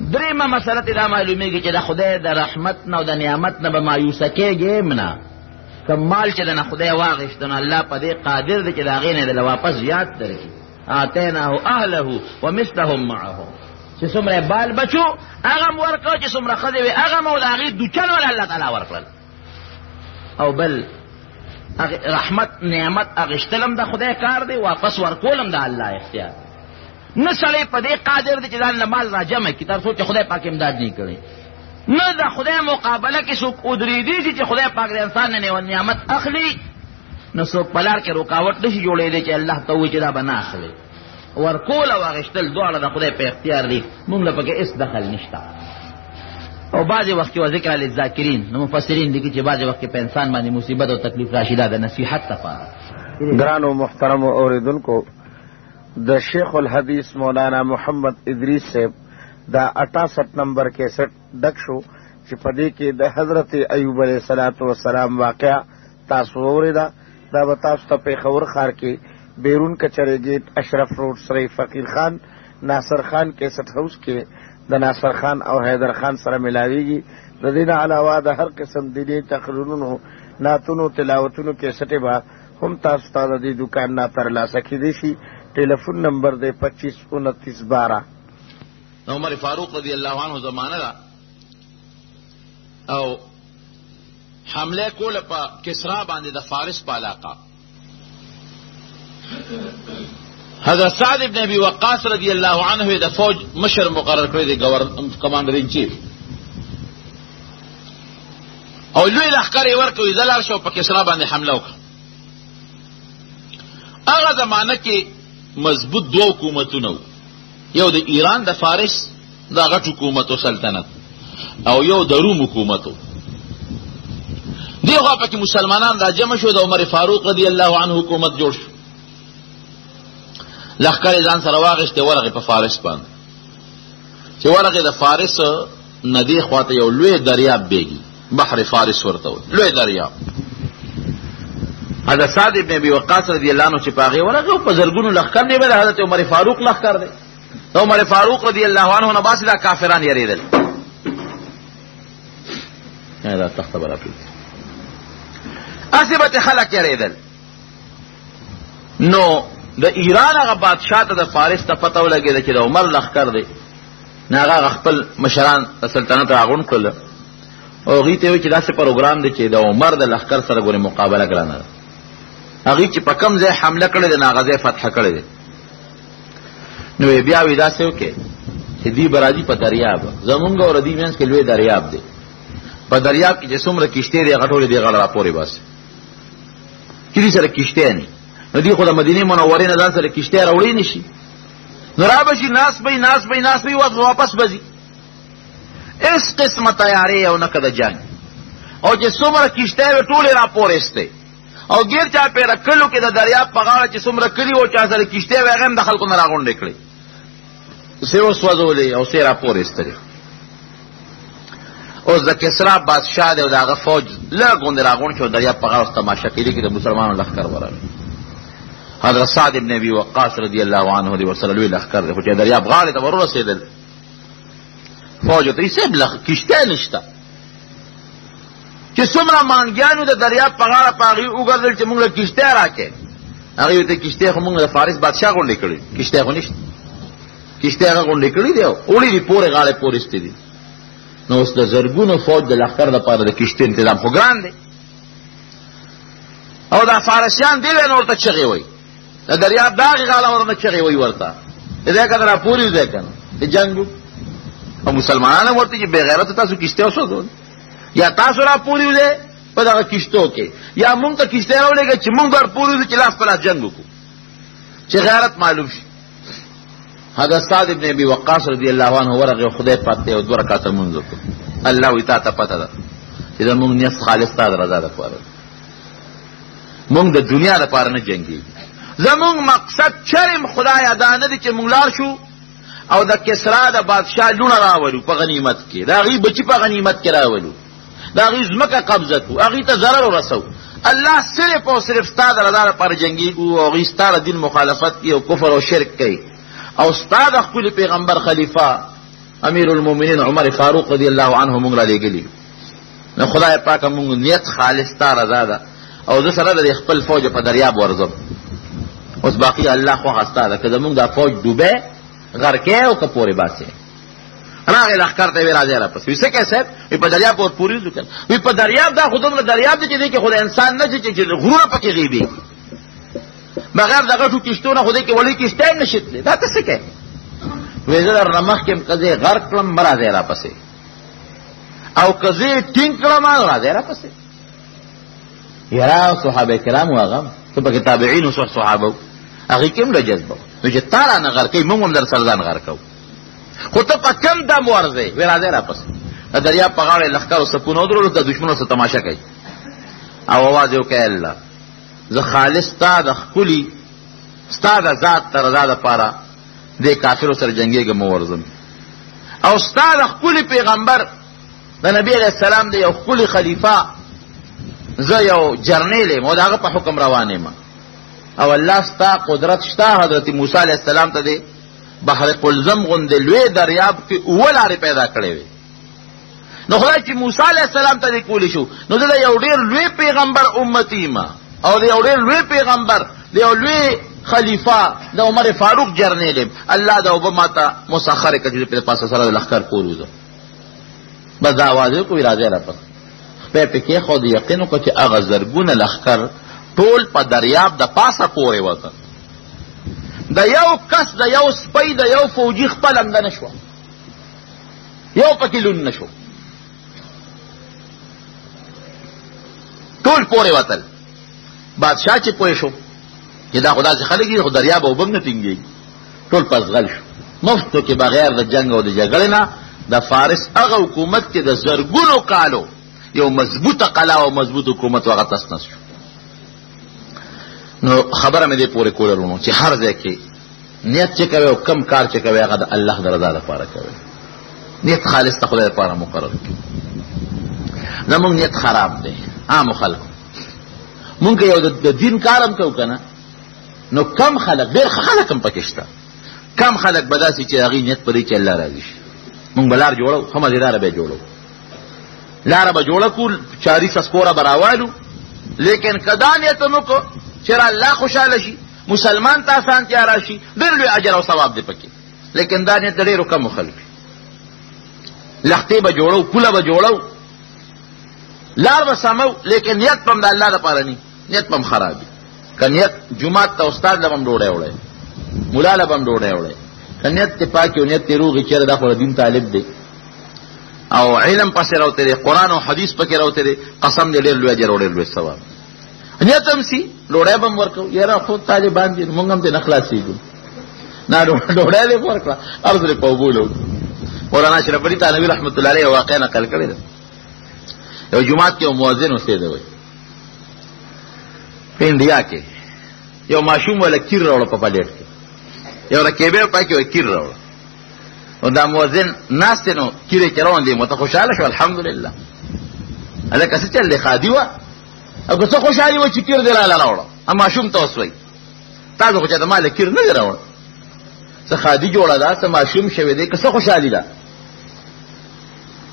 درېیمه مسله ته دا معلومیږي چې د خدای د رحمت نه او د نعمت نه به مایوسه کېږي هم نه. کوم مال چې دنه خدای واغېسته نو الله په دې قادر دی چې د هغې نه دله واپس زیات درکړي. آتیناه اهله ومثلهم معهم، چې څومره بال بچو هغه م ورکړه، چې څومره ښځې وې هغه م او د هغې دوچن ول الله تعالی ورکړل. او بل رحمت نعمت اغشتل هم د خدای کار دی، واپس ورکول هم د الله اختیار. نه سړی په دې قادر دی چې ځان له مال را جمع کړي تر څو چې خدای پاک امداد نه کړي، نه د خدای مقابله کې څوک ودرېدي چې خدای پاک د انسان نه نعمت اخلي، نو څوک په لار کې رکاوټ نشي جوړېدی چې الله ته ووایي چې دا به نه اخلي. ورکول او اغشتل دواړه د خدای په اختیار دي، موږ له پکې هېڅ دخل نشته. او بعضې وخت کې وذکر للذاکرین، نو مفسرین لیکي چې بعضې وخت کې په انسان باندې مصیبت او تکلیف راشي دا د نصیحت لپاره. ګرانو محترمو اوریدونکو، د شیخ الحدیث مولانا محمد ادریس صاحب دا 68 نمبر کیسټ ډک شو چې په دې کې د حضرت ایوب علیه السلام واقعه تاسو واورېده. دا به تاسو ته پېښور ښار کې بیرون کچرې ګیټ اشرف روډ سره فقیر خان ناصر خان کیسټ هاوس کې د ناصر خان او حیدر خان سره ملاویږي. د دې نه علاوه د هر قسم دیني تقریرونو، نعتونو، تلاوتونو کیسټې به هم تاسو ته د دې دوکان نه ترلاسه کیدی شي. ټیلیفون نمبر دی 252912. عمر فاروق رضی الله عنه زمانه ده او حمله کوله په کسرا باندې د فارس په علاقه. حضرت سعد ابن ابي وقاص رضی الله عنه د فوج مشر مقرر کړی دی، کمانډر ان چیف، او لوی لښکر یې ورکړی دلار شو په کسرا باندې حمله وکړه. هغه زمانه کې مضبوط دوه حکومتونه، یو د ایران د فارس دا غټ حکومت او سلطنت، او یو د روم حکومت. دی خوا پکې مسلمانان را جمع شو، د عمر فاروق رضی الله عنه حکومت جوړ شو. لښکر یې ځان سره واغېستې ورغې په فارس باندې، چې ورغې د فارس نه دې خواته یو لوی دریاب بیږي، بحر فارس ورته وایي، لوی دریاب. حضرت سعد ابن ابي وقاص رضی الله عنه چې په هغې ورغې او په زرګونو لښکر دی، د حضرت عمر فاروق لښکر دی. د عمر فاروق رضی الله عنه نه باسي دا کافران یېرېدل. دا تخته به راپرېږدي، هسې به ترې خلک یېرېدل. نو د ایران هغه بادشاه ته د فارس ته پته ولګېده چې د عمر لښکر دی، نو هغه خپل مشران د سلطنت راغونډ کړل او هغوی ته یې وایي چې داسې پروګرام دی چې د عمر د لښکر سره ګورې مقابله ګرانه ده. هغوی چې په کوم ځای حمله کړې ده نو هغه ځای فتح کړی دی. نو یې بیا وایي داسې وکړې چې دوی به راځي په دریاب، زمونږ او د دوی منځ کې لوی دریاب دی، په دریاب کې چې څومره کښتۍ دی هغه ټولې دې غاړه راپورې باسي، چې دوی سره کښتۍ نه، نو دوی خو د مدینې منورې نه ځان سره کښتۍ راوړی نه شي، نو را به شي ناست به یې ناست به یې واپس به ځي. هېڅ قسمه تیارې او نه که د جنګ، او چې څومره کښتۍ وې ټولې راپورېستې، او ګیر چاپېره کلو کې د دریاب په غاړه چې څومره کلي وو چا سره کښتۍ وې هغه هم د خلکو نه راغونډې کړې، څه وسوځولې او څه یې راپورېستلې. اوس د کسرا بادشاه دی او د هغه فوج لږ غوندې راغونډ شو، دریاب په غاړه تماشه کېدې کې د مسلمانانو لښکر ورغی. حضرت سعد ابن ابي وقاص رضی الله عنه دی ورسره لوی لښکر دی، خو چې دریاب غاړې ته ورورسېدل فوج ورته وایي صاحب کښتۍ نشته، چې څومره مانګیانو د دریاب په غاړه په هغې وګرځېدل چې موږ له کښتۍ راکړې، هغې ورته کښتۍ خو موږ د فارس بادشاه غونډې کړې، کښتۍ خو نشته، کښتۍ هغه غونډې کړي دي او وړي دي پورې غاړې پورېستې دي. نو اوس د زرګونو فوج د لښکر دپاره د کښتۍ انتظام خو ګران دی، او دا فارسیان دې وی ورته چغې وایي، د دریاب داغې غاړه ورنه چغې وایي ورته، دی که نه راپورې دی که نه د جنګ او مسلمانان هم ورته چې بې غیرته تاسو کښتۍ وسوځول، یا تاسو راپورې وځئ په دغه کښتو کې، یا مونږ ته کښتۍ راولېږئ چې مونږ ورپورې وځو چې لاس په لاس جنګ وکړو، چې غیرت معلوم شي. حضرت سعد ابن ابي وقاص رضی الله عنه ورغې خدای پاک ته یو 2 رکعته لمونځ وکړو. الله وایي تا ته پته ده چې زمونږ نیت خالص ستا د رضا دپاره ده، مونږ د دنیا دپاره نه جنګېږو، زمونږ مقصد چرم خدایه دا نه دی چې مونږ لاړ شو او د کسرا د بادشاه لونه راولو په غنیمت کې، د هغې بچي په غنیمت کې راولو، د هغې ځمکه قبضه کړو، هغې ته ضرر ورسو. الله صرف او صرف ستا د رضا لپاره جنګېږو او هغوی ستا د دین مخالفت کوي او کفر او شرک کوي، او ستا د خپل پیغمبر خلیفه امیر المؤمنین عمر فاروق رضی الله عنه مونږ را لېږلي. نو خدای پاک مونږ نیت خالص تا رضا ده او زه سره د خپل فوج په دریاب ورځم. اوس باقي الله خوښه ستا ده، که زمونږ دا فوج ډوبې غرقې او که پورې باسې. راغی لښکر ته وی راځي راپسې. وي څه کوې صاحب؟ وي په دریاب ور پورې ځو که وي په دریاب دا خو دومره دریاب دی چې دی کې خو د انسان نه چې غرونه پکې غیبي بغیر د غټو کشتو نه خو دی کې وړې کشتۍ هم نشي تللی. دا ته څه کوې؟ وی زه درنه مخکې م که زه غرق کړم مه راځئ راپسې، او که زه یې ټینګ کړم نو راځئ راپسې. یاره صحابه کرامو هغه ته پکې تابعینو صحابه هغې کې هم له جذبه نو چې تا رانه غرقوي موږ هم در سره ځان غرقوو، خو ته په کم دم ورځئ. وی راځئ راپسې. د دریاب په غاړه یې لښکرو سپونه ودرولو، د دښمنو سره تماشه کوي او اواز یې وکړی الله زه خالص ستا د ښکلي ستا د ذات ته رضا دپاره دې کافرو سره جنګېږم ورځم، او ستا د ښکلي پیغمبر د نبي علیه السلام د یو ښکلي خلیفه زه یو جرنیل یم او د هغه په حکم روان یم، او الله ستا قدرت شته حضرت موسی علیه السلام ته د بحر قلزم غوندې لوی دریاب کې اووه لارې پیدا کړې وې. نو خدای چې موسی علیه السلام ته دې کولی شو، نو زه د یو ډېر لوی پیغمبر امتی یم او د یو ډېر لوی پیغمبر د یو لوی خلیفه د عمر فاروق جرنیل یم. الله دا اوبه ما ته مسخرې کړه چې په پاسه سره د لښکر پورې وځم. بس دا اواز یې وکړو راځئ راپسې. خپې پې کېښود، یقین وکړه چې هغه زرګونه لښکر ټول په دریاب د پاسه پورې وته. د یو کس د یو سپی د یو فوجي خپل انده نه شوه، یو پکې لون نه شو، ټول پورې وتل. بادشاه چې پوه شو چې دا خو داسې خلک دي خو دریاب اوبه هم نه ټینګېږي، ټول پسغل شو. مفتو کې بغیر د جنګ او د جګړې نه د فارس هغه حکومت کې د زرګونو کالو یو مضبوطه قلعه او مضبوط حکومت هغه تسنس شو. نو خبره مې دې پورې کوله ورونو چې هر ځای کې نیت چې کوئ او کم کار چې کوئ هغه د الله د رضا لپاره کوئ. نیت خالص د خدای لپاره مقرر کړي. زمونږ نیت خراب دی عامو خلکو. مونږ که یو د دین کار هم کوو که نه نو کم خلک ډېر ښه خلک هم پکې شته، کم خلک به داسې چې هغې نیت په دی چې الله راضي شي. مونږ به لار جوړو، ښه مزېداره به یې جوړو، لاره به جوړه کړو، چاري سسکوره به راوالو. لیکن که دا نیت هم وکړو چې الله خوشحاله شي، مسلمان ته اسانتیا راشي، ډېر لوی اجر او ثواب دی پکې. لیکن دا نیت د ډېرو کمو خلکو. لښتې به جوړو، پوله به جوړو، لار به سمو، لیکن نیت به هم د الله دپاره نه، نیت به هم خراب وي. که نیت جومات ته استاد له به هم ډوډۍ وړی، ملا له به هم ډوډۍ وړی، که نیت دې پاک وي او نیت دې روغ وي چېرې دا خو د دین طالب دی او علم پسې راوتی دی، قرآن او حدیث پکې راوتی دی، قسم دې ډېر لوی اجر او ډېر لوی ثواب. نیت هم سي، ډوډۍ به هم ورکوو. یاره خو طالبان دي مونږ هم ترې نه خلاصېږو، نه ډوډۍ دې ورکړه عرض دې په اوبو لو. مولانا اشرف علي تانوي رحمت الله علیه واقعه نقل کړې ده. یو جومات کې یو مؤذن اوسېده وی په انډیا کې. یو ماشوم ولا کیر راوړه په پلیټ کې، یو رکیبه په کې کیر راوړه، او دا مؤذن ناست نو کیرې کې روان دي، مو ته خوشحاله شو الحمدلله. هلکه څه چل دی خادي وه او که څه خوشحالي وه چې کیر دې راله راوړه. ماشوم ته اوس وایي تاسو خو چاته ما له کیر نه دی راوړه، څه خادي جوړه ده، څه ماشوم شوی دی، که څه خوشحالي ده.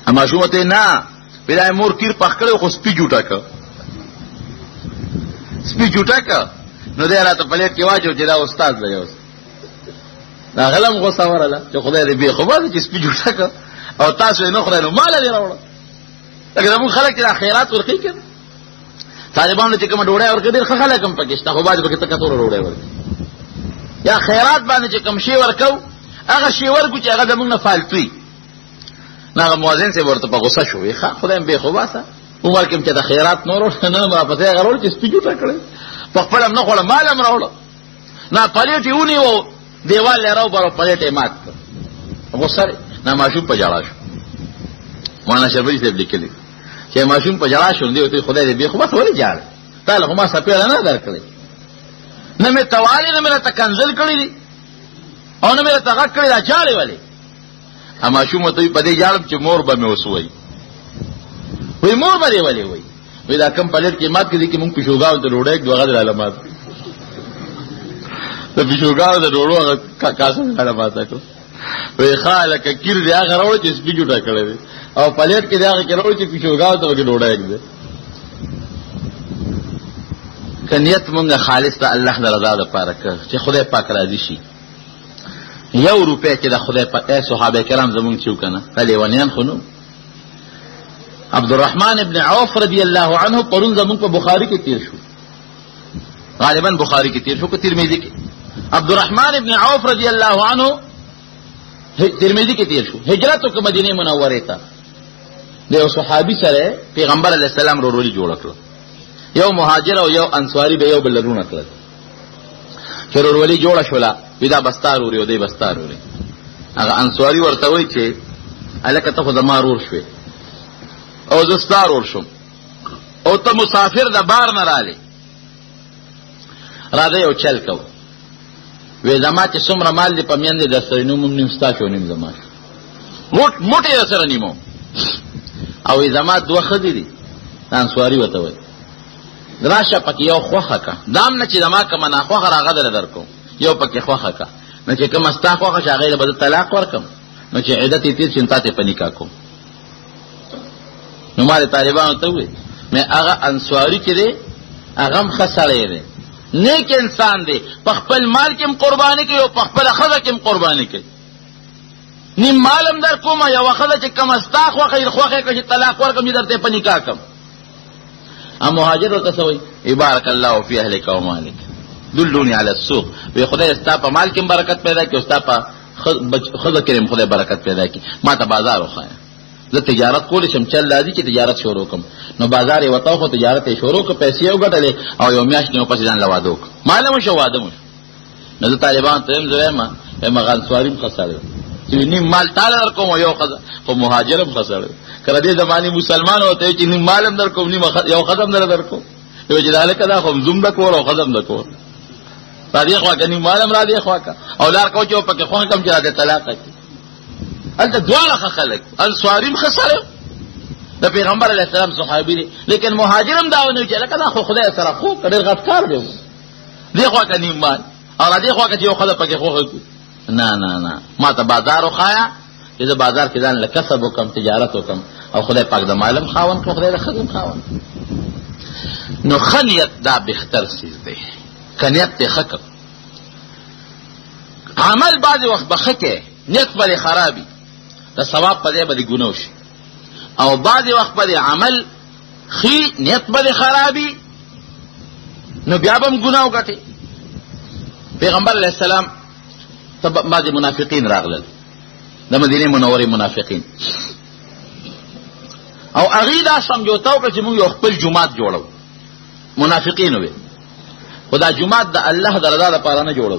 ماشوم ته نه پیدا مور کیر پخ کړی خو سپي جوټه که سپي جوټه که نو دی راته پلیټ کې واچو چې دا استاد دی. اوس دا غلم غوسه ورله چې خدای دې بې خوبه چې سپي جوټه که او تاسو یې نه خورئ نو ماله دې راوړه. لکه زمونږ خلک چې دا خیرات ورکوي که طالبانو چې کومه ډوډۍ ورکوي ډېر ښه خلک هم پکې شته، خو بعضې پکې تکه توره ډوډۍ ورکوي. یا خیرات باندې چې کوم شی ورکو هغه شی ورکو چې هغه زمونږ نه فالتو وي. نو هغه مؤذن صاحب ورته په غوسه شو، وایي ښه خدای م بې خوباسه عمر کې م چې د خیرات نه وروړه نه واپسې هغه راوړه چې سپي جوټه کړی، په خپله م نه خوړه مال هم راوړه، نه پلیټ یې ونیو دیوال یې راوبره پلیټ یې مات کړ. غوسه نه ماشوم په ژړا شو. مولانا شربلي صاحب لیکلي چې ماشوم په ژړا شو، دی ورته خدای دې بې خوباسه ولې ژاړې، تا له خو ما سپېړه نه درکړې، نه مې توالې نه مې راته کنځل کړي دي او نه مې راته غږ کړی دا ژاړې ولې. ماشوم ورته وایي په دې ژاړم چې مور به مې اوس وایي. وایي مور به دې ولې وایي؟ وایي دا کم پلیټ کې مات کړي کې مونږ پیشوګانو ته ډوډۍ کړو هغه دې راله مات کړو، د پیشوګانو د ډوډو هغه کاسه راله ماته کړو. وی خالکه کیر دی هغه راوړی چې سپي جوټه کړی دی او پلیټ کې دی هغه کې راوړی چې پیشوګاو ته وکې ډوډۍ ږدي. که نیت مونږ خالص د الله د رضا دپاره کړ چې خدای پاک راضي شي، 1 روپۍ کې د خدای پاک صحابه کرام زمونږ چې وکنه لیونیان خو نو. عبدالرحمن ابن عوف رضی الله عنه پرون زمونږ په بخاري کې تیر شو، غالبا بخاري کې تیر شو که ترمذی کې. عبدالرحمن ابن عوف رضی الله عنه ترمذی کې تیر شو، هجرت وکړه مدینه منوره ته. د یو صحابي سره پیغمبر علیه السلام ورورولي جوړ کړ، یو مهاجر او یو انصاری به یو بل لرونه کړل. چې ورورولي جوړه شوله وی دا بستار وري او دی بستار وري. هغه انصاری ورته وایي چې الکه ته خو زما ورور شوې او زه ستا ورور شم او ته مسافر د بار نه رالی، راځه یو چل کو. وی زما چې څومره مال دی په میندې در سره نوم هم نیم ستا شو نیم زما شو، موټې در سره نیمو. او وی زما 2 ښځې دي، انصاري ورته وایي راشه پکې یو خوښه که، دام نه چې زما کومه ناخوښه راغه در درکوم، یو پکې خوښه که، نو چې کومه ستا خوښه شي هغې له به زه طلاق ورکړم، نو چې عدت یې تېر شي نو تا ته یې په نکاح کوم. نو ما د طالبانو ته وویل مې هغه انصاري چې دی هغه هم ښه سړی دی، نیک انسان دی، په خپل مال کې هم قرباني کوي او په خپله ښځه کې هم قرباني کوي. نیم مال هم در کوم، یوه ښځه چې کومه ستا خوښه که چې طلاق ورکړم چې درته یې په نکاح کړم. مهاجر ورته څه وایي بارک الله فی اهلک و مالک دلونی علی السوق. وی خدای ستا په مال کې هم برکت پیدا کړي او ستا په ښځه کې هم خدای برکت پیدا کړي. ما ته بازار وښایه، زه تجارت کولی شم، چل راځي چې تجارت شروع کړم. نو بازار یې وته خو تجارت یې شروع کړ، پیسې یې وګټلې او یو میاشت کې پسې ځان له واده وکړ، مال مو شو واده مو شو. نو زه طالبانو ته یم زه وایم غنسواري هم ښه سړی چې نیم مال تاله در کوم او یو ښځه، خو مهاجر هم ښه سړی. که د دې زمانې مسلمان ورته وایي چې نیم مال هم در کوم یو ښځه هم در کوم، یو چې دا هلکه دا خو زوم د کور او ښځه هم د کور، را دې خوا که نیم مال هم را دې خوا که او لار کوو چې پکې خوښ کړم چې را دې طلاقه کړي. هلته دواړه ښه خلک، انصاري هم ښه سړی د پیغمبر علیه السلام صحابي دی، لیکن مهاجر هم دا ونه وي چې هلکه دا خو خدای سره خوب که ډېر غټ کار دی، دې خوا که نیم مال او را دې خوا که چې یو ښځه پکې خوښه کړي. نه ما ته بازار وښایه چې زه بازار کې ځان له کسب وکړم، تجارت وکړم او خدای پاک د مال هم خاوند کړم، خدای د ښځې هم خاوند. نو ښه نیت دا بهتر څیز دی، که نیت دې ښه کړ. عمل بعضې وخت به ښه کې، نیت به دې خرابي، د ثواب په ځای به دې ګناه شي، او بعضې وخت به دې عمل ښي، نیت به دې خرابي، نو بیا به هم ګناه وګټې. پیغمبر علیه السلام ته بعضې منافقین راغلل، د مدینې منورې منافقین، او هغې دا سمجوته وکړه چې موږ یو خپل جومات جوړو. منافقین وې خو دا جومات د الله د رضا لپاره نه جوړو،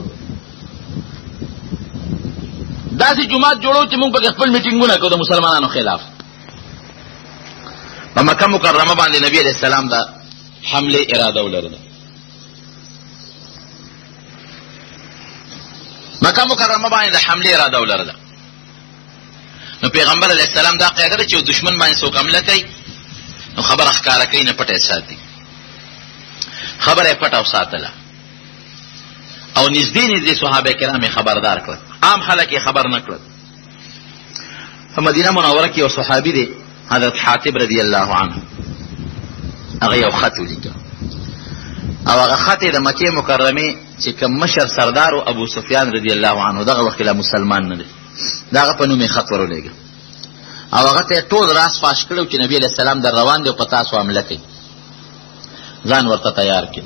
داسې جومات جوړو چې موږ پکې خپل میټینګونه کوو د مسلمانانو خلاف. په مکه مکرمه باندې نبی علیه السلام د حملې اراده ولرله. مکه مکرمه باندې د حملې اراده ولرله. نو پیغمبر علیه السلام دا قاعده ده چې یو دشمن باندې څوک حمله کوي نو خبره ښکاره کوي، نه پټه یې ساتي. خبره یې پټه وساتله او نږدې صحابه کرام یې خبردار کړل، عام خلک یې خبر نه کړل. په مدینه منوره کې یو صحابي دی حضرت حاتب رضی الله عنه، هغه یو خط ولیکه او هغه خط یې د مکې مکرمې چې کوم مشر سردار و ابو سفیان رضی الله عنه، دغه وخت لا مسلمان نه دی، د هغه په نوم یې خط ورولېږه او هغه ته یې ټول راز فاش کړی چې نبي علیه السلام در روان دی او په تاسو حمله کوي، ځان ورته تیار کړي.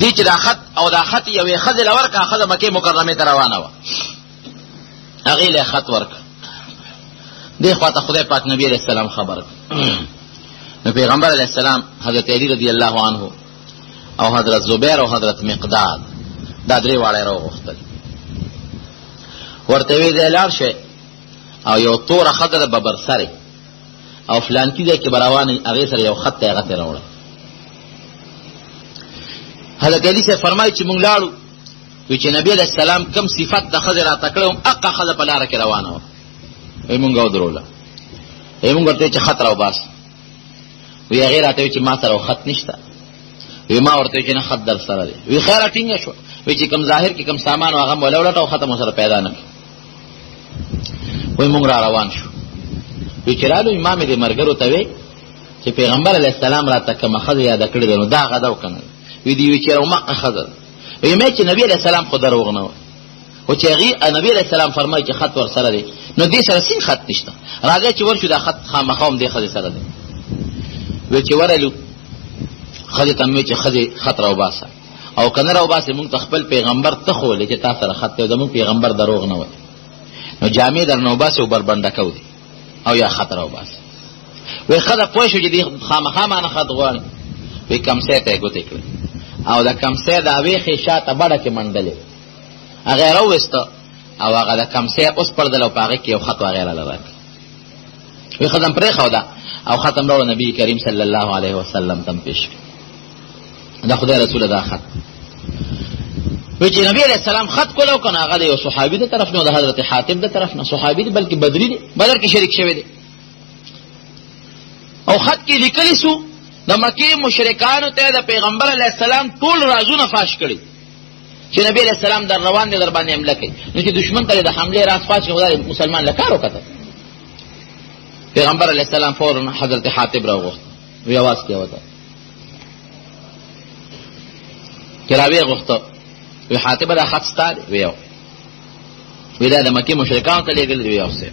دی چې دا خط او دا خط یوې ښځې له ورکړه، ښځه مکې مکرمې ته روانه وه، هغې له یې خط ورکړه. دې خوا ته خدای پاک نبي علیه السلام خبر کړ. نو پیغمبر علیه السلام حضرت علی رضی الله عنه او حضرت زبیر او حضرت مقداد دا درې واړه یې راوغوښتل، ورته ویې دی لاړ شئ او یو توره ښځه ده ببرسرې او فلانکي ځای کې به روانې، هغې سره یو خط دی، هغه ته یې راوړه. حضرت علی صاحب فرمایي چې موږ لاړو، وی چې نبي علیه السلام کوم صفت د ښځې راته کړی وم هغه ښځه په لاره کې روانه وه. وی موږ ودروله، وی موږ ورته چې خط راوباسه، وی هغې راته وی چې ما سره خط نشته. وی ما ورته چې نه خط در سره دی. وی خیره ټینګه شو. وی چې کوم ظاهر کې کوم سامان او هغه مولا ولټه او ختم سره پیدا نه. وی مونږ را روان شو. وی چې رالو امام دې مرګرو ته وی چې پیغمبر علیه السلام را ته کومه ښځه یاده کړې ده نو دا هغه ده که نه. وی دې وی چې رومقه ښځه ده. وی مې چې نبي علیه السلام خو دروغ نه وایي، خو چې هغې نبي علیه السلام فرمایي چې خط ور سره دی نو دې سره سین خط نشته، راځئ چې ورشو دا خط خامخا هم دې ښځې سره دی. وی چې ورلو ښځې ته مې چې ښځې خط راوباسه او که نه راوباسې مونږ ته خپل پیغمبر ته ښولې چې تا سره خط دی او زمونږ پیغمبر دروغ نه وایي، نو جامې در نه وباسې او بربنډه کو دي او یا خط راوباسې. وی ښځه پوه شو چې دې خامخا مانه خط غواړي. وی کمسۍ ته یې ګوتې کړې او د کمسۍ دا ویښې شاته بډه کې منډلې، هغه یې راوویسته او هغه د کمسۍ اوس پړدل او په هغې کې یو خط وغیره له راکړه. وی ښځه م پرېښوده او ختم راوړه نبي کریم صلی الله علیه وسلم ته م پېښ کړي. د خدای رسوله دا خط وی چې نبی علیه السلام خط کول او که نه هغه د یو صحابي د طرف نه او د حضرت حاتم د طرف نه. صحابي دی بلکې بدري دی، بدر کې شریک شوی دی. او خط کې لیکلی سو د مکې مشرکانو ته د پیغمبر علیه السلام ټول رازونه فاش کړي چې نبی علیه السلام در روان دی در باندې حمله کوي. نو چې دشمن ته د حملې راز فاش کړي خدای مسلمان له کار وکتل. پیغمبر علیه السلام فورا حضرت حاتم راوغوښت، وی اواز کې وته چې راویې غوښته. وی حاتم دا خط ستا دی؟ وی یو. وی دا د مکې مشرکانو ته لېږلی دی؟ وی یو صاحب.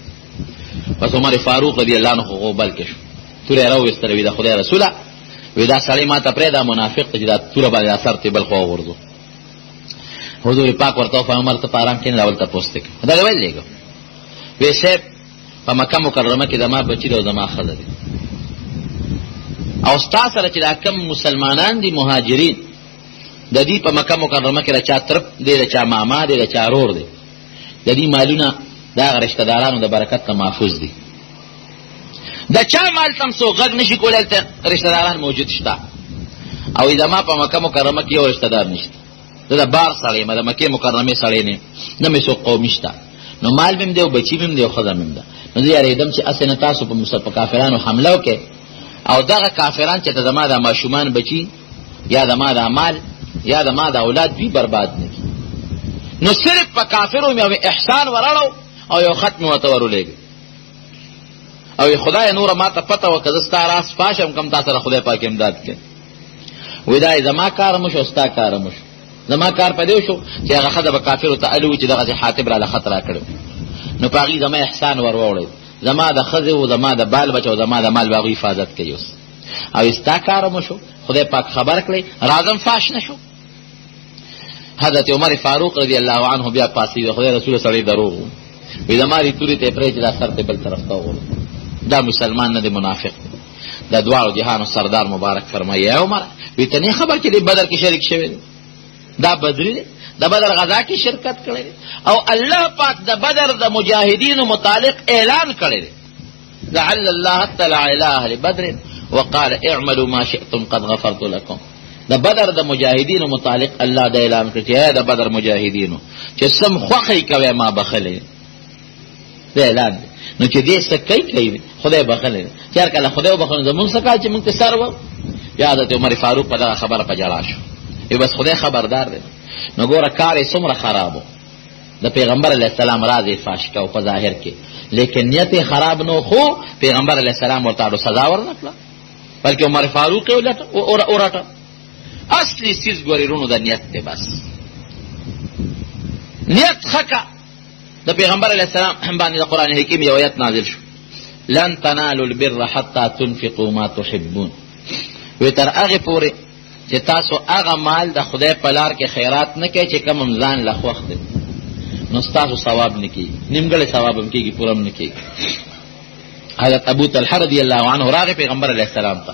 پس عمر فاروق رضی الله عنه خو غوبل کې شو، توره یې راوویستله. وی د خدای رسوله وی دا سړی ما ته پرېږده منافق ته چې دا توره باندې دا سر ته بل خوا وغورځو. حضور پاک ورته وفرمایل عمر ته په ارام کښېنه دا ولته پوسټ کړه. دا دې ولې لېږه؟ وی صاحب په مکه مکرمه کې زما بچي دی او زما ښځه دی او ستا سره چې دا کم مسلمانان دي مهاجرین د دې په مکه مکرمه کې د چا ترپ دی، د چا ماما دی، د چا رور دی، د دې مالونه د هغه رشته دارانو د برکت نه محفوظ دي. د چا مال تم څوک غږ نشي کولی، هلته رشته داران موجود شته. او زما په مکه مکرمه کې یو رشته دار نشته، زه د بار سړی یم، د مکې مکرمې سړی نه یم، نه مې څوک قومي شته، نو مال مې م دی او بچي مې م دی او ښځه مې م ده. نو زه یارېدم چې هسې نه تاسو په کافرانو حمله وکړئ او دغه کافران چې ته زما د ماشومان بچي یا زما د مال یا زما د اولاد دوی برباد نه کړي. نو صرف په کافرو مې یو احسان ورړو او یو خط مې ورته ورولېږي او خدای نوره ما ته پته وه که زه ستا راز فاشم کم تا سره خدای پاک امداد کړي. وی دا زما کار مو شو ستا کار مو شو. زما کار په دې شو چې هغه ښځه به کافرو ته الوي چې دغسې حاتم راله خط را کړی، نو په هغې زما احسان ور ووړی، زما د ښځې و زما د بال بچ او زما د مال به هغوی حفاظت کوي اوس. او ستا کار مو شو، خدای پاک خبر کړی، رازم فاش نه شو. حضرت عمر فاروق رضی الله عنه بیا پاسېږي، خدای رسول سړی دروغ و. وی زما دې تورې ته یې پرې چې دا سر ته بل طرف ته وغورځي، دا مسلمان نه دی، منافق دی. د دواړو جهانو سردار مبارک فرمایي ای عمر، وی ته نه خبر چې دې بدر کې شریک شوی دی؟ دا بدري دی، د بدر غزا کې شرکت کړی دی او الله پاک د بدر د مجاهدینو متعلق اعلان کړی دی. لعل الله اطلع الى اهل بدر وقال اعملوا ما شئتم قد غفرت لكم. د بدر د مجاهدینو متعلق الله د اعلان کړی چې د بدر مجاهدینو چې سم خوښی کوي ما بخلې د اعلان دی. نو چې دې څه کوي خدای بخلې چې هر کله خدای وبخلو زمونږ څه کار چې مونږ ته سر و. بیا حضرت عمر فاروق په دغه خبره په ژړا شو، بس خدای خبردار دی. نو ګوره کار یې څومره خراب و، د پیغمبر علیه السلام راز یې فاش کو په ظاهر کې، لیکن نیت یې خراب نو، خو پیغمبر علیه السلام ورته اړو سزا ورنه کړه، بلکې عمر فاروق یې ورټه. اصلي څیز ګورې رونو د نیت دی، بس نیت ښه که. د پیغمبر علیه السلام باندې د قرآن حکیم یو آیت نازل شو، لن تنالوا البر حتی تنفقوا ما تحبون. وی تر هغې پورې چې تاسو هغه مال د خدای په لار کې خیرات نه کوئ چې کوم هم ځان له خوښ دی، نو ستاسو ثواب نه کېږي، نیمګړی ثواب هم کېږي، پوره هم نه کېږي. حضرت ابو طلحه رضی الله عنه راغی پیغمبر علیه السلام ته،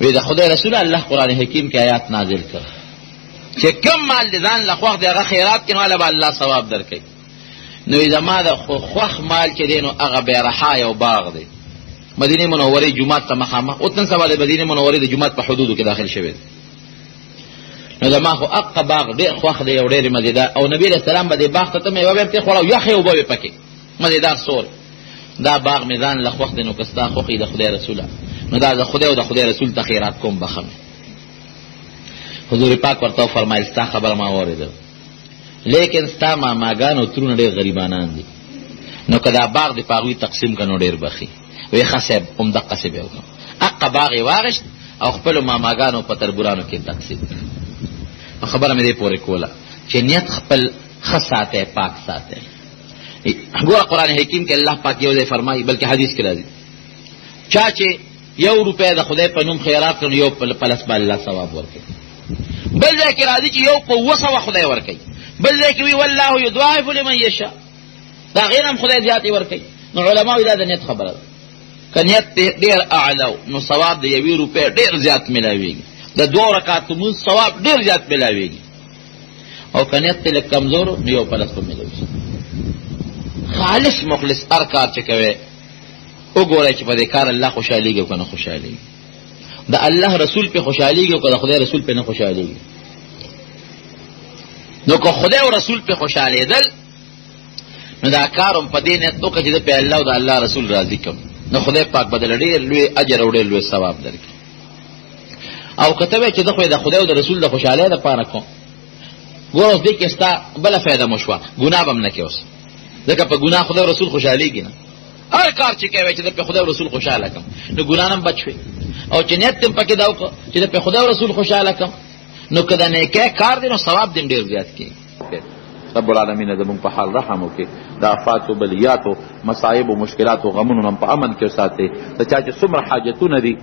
وی د خدای رسول الله قرآن حکیم کې آیات نازل کړ چې کوم مال د ځان له خوښ دی هغه خیرات کړي نو هله به الله ثواب درکوي. نو وی زما د خوښ مال چې دی نو هغه بیرحا یو باغ دی، مدینه منورې جومات ته مخامخ، اوس نن سبا د مدینه منورې د جومات په حدودو کې داخل شوی دی. نو زما خو اقا باغ ډېر خوښ دی او ډېر مزېدار، او نبي علیه السلام به دې باغ ته ته میوه به پرې خوړه او یخې اوبه به پکې مزېدار سور. دا باغ مې ځان له خوښ دی، نو که ستا خوښ د خدای رسوله نو دا د خدای او د خدای رسول ته خیرات کوم بخم. حضور پاک ورته فرمایل ستا خبره ما واورېده، لیکن ستا ماماګان او ترونه ډېر غریبانان دي، نو که دا باغ د په هغوی تقسیم که نو ډېر بخي. وی ښه صاحب همدقسې به وکړم. حقه باغ یې واغېشت او خپلو ماماګانو په تربورانو کې تقسیم کړ. خبره مې دې پورې کوله چې نیت خپل ښه ساتئ، پاک ساتئ. ګوره قرآن حکیم کې الله پاک یو ځای فرمایي، بلکې حدیث کې راځي، چا چې 1 روپۍ د خدای په نوم خیرات کړ، یو پلس به الله ثواب ورکوي. بل ځای کې راځي چې 1 په 200 خدای ورکوي. بل ځای کې وي والله یضاعف لمن یشاء، دا غیر هم خدای زیاتې ورکوي. نو علماء دا د نیت خبره ده. که نیت ډېر اعلی نو ثواب د 1 روپۍ ډېر زیات میلاویږي، د 2 رکعاتو لمونځ ثواب ډېر زیات میلاویږي. او که نیت ته لږ کمزور نو 1 پلس به میلاوي. خالص مخلص هر کار چې کوي وګورئ چې په دې کار الله خوشحالېږي او که نه خوشحالېږي، د الله رسول پې خوشحالېږي او که د خدای رسول پې نه خوشحالېږي. نو که خدای او رسول پې خوشحالېدل نو دا کار هم په دې نیت وکړه چې د پې الله او د الله رسول راضي کړم، نو خدای پاک به دله ډېر لوی اجر او ډېر لوی ثواب درکړي. او که ته وایې چې زه خو یې د خدای او د رسول د خوشحالۍ دپاره کوم، ګوره اوس دې کې ستا بله فایده مو شوه، ګناه به هم نه کوې اوس، ځکه په ګناه خدای او رسول خوشحالېږي نه. هر کار چې کوې چې د پې خدای او رسول خوشحاله کړم نو ګناه نه هم بچ شوې. او چې نیت دې پکې دا وکړه چې د پې خدای او رسول خوشحاله کړم نو که د نیکۍ کار دی نو ثواب دې ډېر زیات کېږي. رب العالمین زمونږ په حال رحم وکړي، د آفاتو بلیاتو مصایب و مشکلاتو غمونو هم په امن کې وساتئ. د چا چې څومره حاجتونه دي